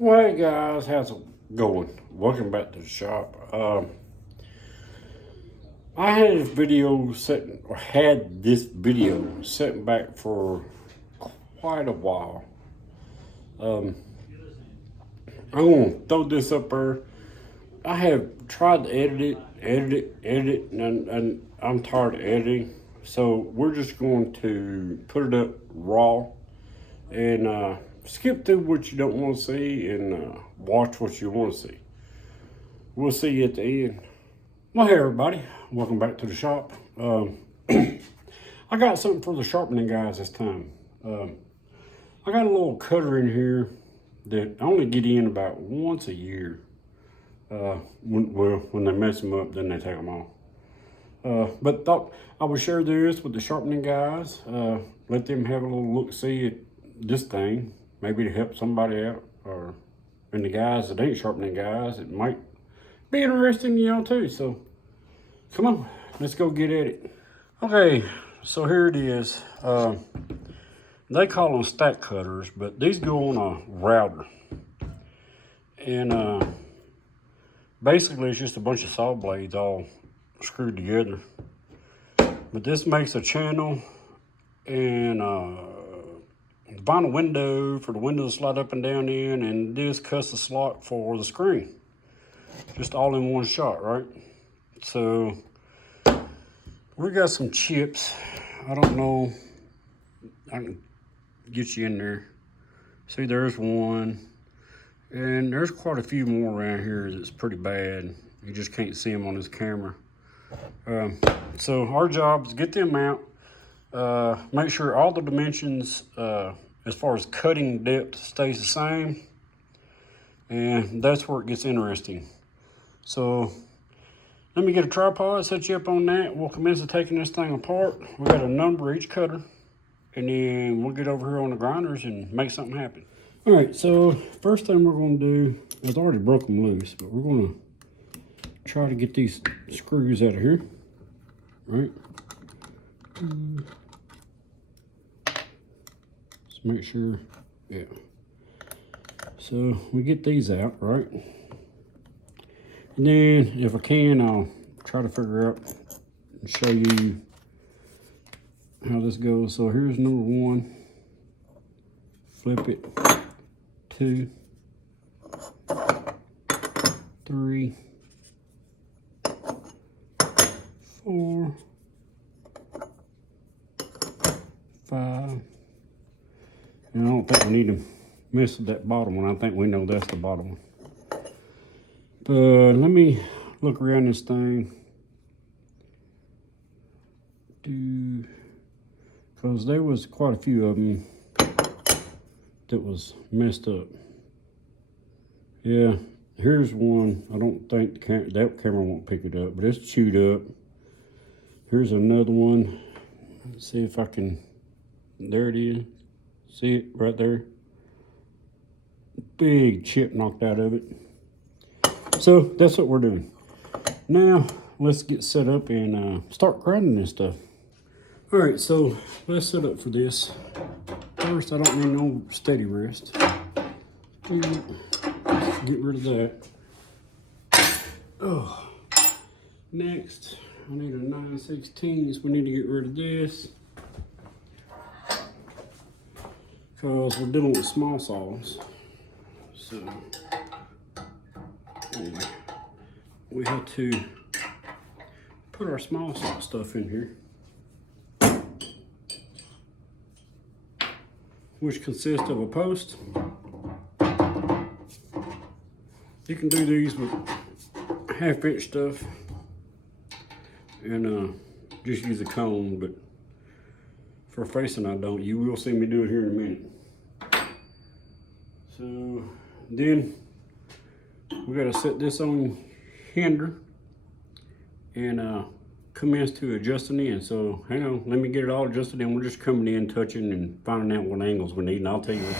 Well, hey guys, how's it going? Welcome back to the shop. I had this video sitting back for quite a while. Um, I'm gonna throw this up there. I have tried to edit it, and I'm tired of editing. So we're just going to put it up raw and skip through what you don't want to see and watch what you want to see. We'll see you at the end. Well, hey everybody, welcome back to the shop. I got something for the sharpening guys this time. I got a little cutter in here that I only get in about once a year. When they mess them up, then they take them off. But thought I would share this with the sharpening guys. Let them have a little look-see at this thing, maybe to help somebody out, or and the guys that ain't sharpening guys, it might be interesting to y'all too. So come on, let's go get at it. Okay, so here it is. They call them stack cutters, but these go on a router. And basically it's just a bunch of saw blades all screwed together. But this makes a channel and vinyl window for the window to slide up and down in, and this cuts the slot for the screen. Just all in one shot, right? So we got some chips. I don't know. I can get you in there. See, there's one. And there's quite a few more around here that's pretty bad. You just can't see them on this camera. So our job is get them out. Make sure all the dimensions as far as cutting depth stays the same. And that's where it gets interesting. So let me get a tripod, set you up on that. We'll commence to taking this thing apart. We got a number each cutter, and then we'll get over here on the grinders and make something happen. All right, so first thing we're gonna do, I've already broke them loose, but we're gonna try to get these screws out of here, right? Let's make sure, yeah. So we get these out, right? And then if I can, I'll try to figure out and show you how this goes. So here's number one. Flip it. 2, 3, 4, 5. And I don't think we need to mess with that bottom one. I think we know that's the bottom one. But let me look around this thing. Because there was quite a few of them that was messed up. Yeah, here's one. I don't think that camera won't pick it up, but it's chewed up. Here's another one. Let's see if I can, there it is. See it right there? Big chip knocked out of it. So that's what we're doing. Now let's get set up and start grinding this stuff. All right, so let's set up for this. First, I don't need no steady wrist. Get rid of that. Oh, next, I need a 9/16. We need to get rid of this because we're dealing with small saws. So anyway, we have to put our small saw stuff in here, which consists of a post. You can do these with half-inch stuff and just use a cone, but for facing I don't. You will see me do it here in a minute. So then we got to set this on hinder and commence to adjusting in. So hang on, let me get it all adjusted in. We're just coming in, touching, and finding out what angles we need, and I'll tell you what.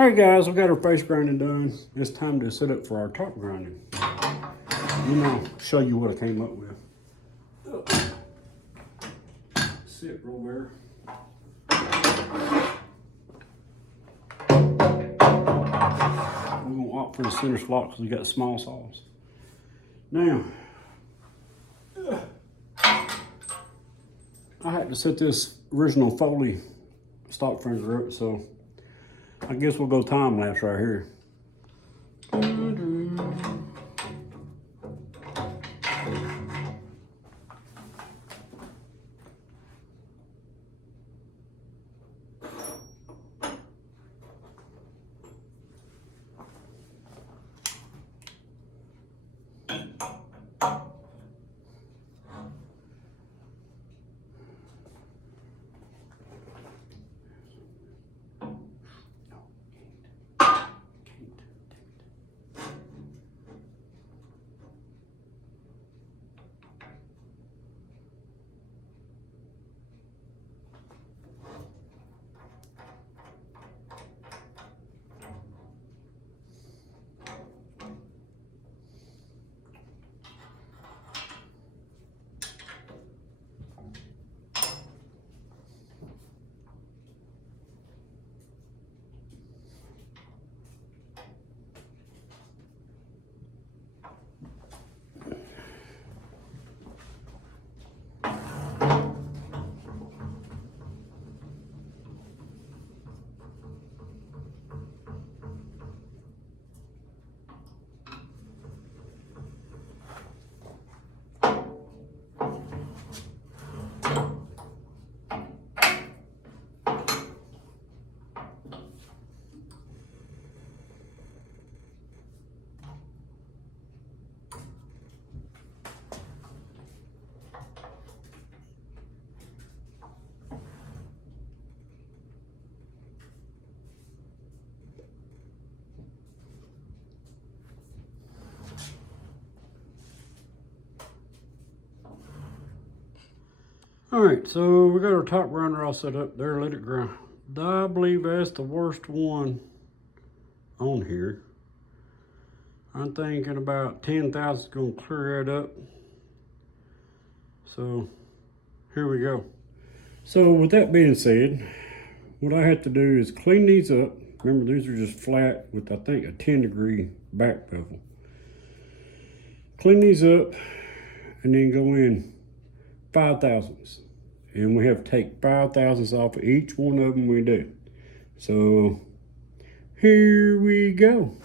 All right, guys, we got our face grinding done. It's time to set up for our top grinding. I'll show you what I came up with. Sit real there. We're going to opt for the center slot because we got small saws. Now, I had to set this original Foley stock finger up, so I guess we'll go time lapse right here. All right, so we got our top grinder all set up there. Let it grind. I believe that's the worst one on here. I'm thinking about 10,000 is going to clear it up. So here we go. So with that being said, what I have to do is clean these up. Remember, these are just flat with, I think, a 10-degree back bevel. Clean these up and then go in 5/1000ths. And we have to take 5/1000ths off of each one of them we do. So here we go.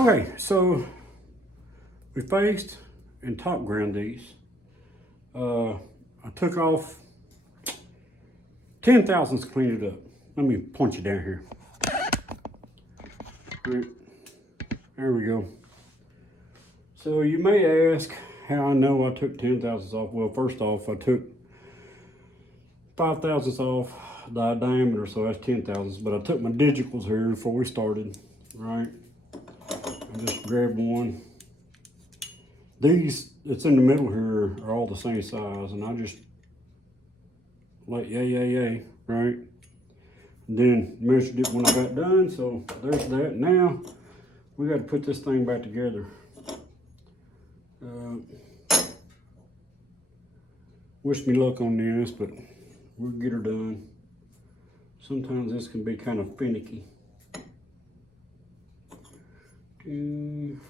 Okay, so we faced and top ground these. I took off 10 thousandths to clean it up. Let me point you down here. Right, there we go. So you may ask how I know I took 10 thousandths off. Well, first off, I took 5 thousandths off the diameter, so that's 10 thousandths. But I took my digicals here before we started, right? I just grabbed one. These that's in the middle here are all the same size, and I just like yay, right? And then measured it when I got done, so there's that. Now we got to put this thing back together. Wish me luck on this, but we'll get her done. Sometimes this can be kind of finicky. 2,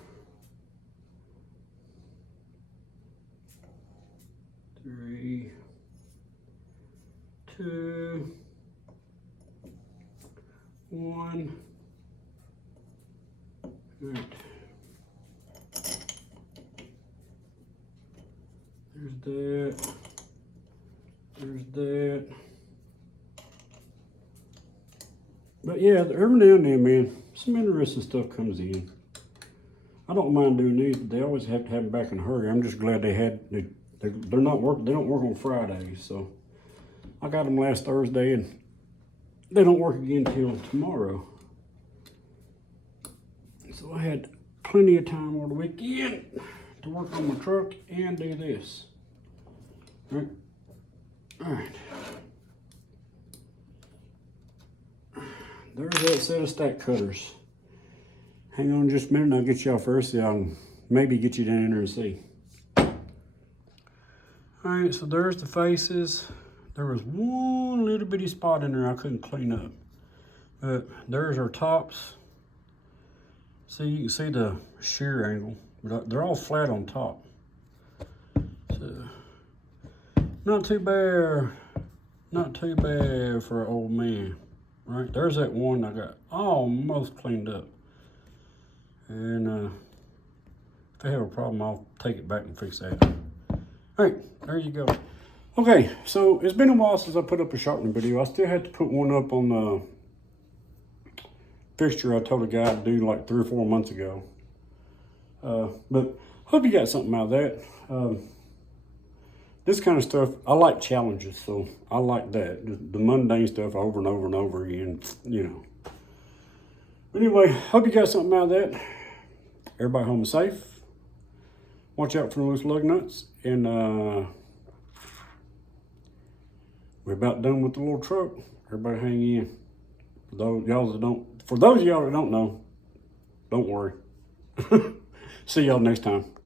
3, 2, 1. Right. There's that. There's that. But yeah, every now and then, man, some interesting stuff comes in. I don't mind doing these, but they always have to have them back in a hurry. I'm just glad they're not working. They don't work on Fridays, so I got them last Thursday, and they don't work again until tomorrow. So I had plenty of time over the weekend to work on my truck and do this. All right. There's that set of stack cutters. Hang on just a minute and I'll get y'all first. I'll maybe get you down in there and see. All right, so there's the faces. There was one little bitty spot in there I couldn't clean up. But there's our tops. See, you can see the shear angle. But they're all flat on top. So, not too bad for an old man. Right, there's that one I got almost cleaned up. And if I have a problem, I'll take it back and fix that. All right, there you go. Okay, so it's been a while since I put up a sharpening video. I still had to put one up on the fixture I told a guy to do like 3 or 4 months ago. But hope you got something out of that. This kind of stuff, I like challenges, so I like that. The mundane stuff over and over and over again, you know. But anyway, hope you got something out of that. Everybody home safe. Watch out for those lug nuts. And we're about done with the little truck. Everybody hang in. For those of y'all that don't know, don't worry. See y'all next time.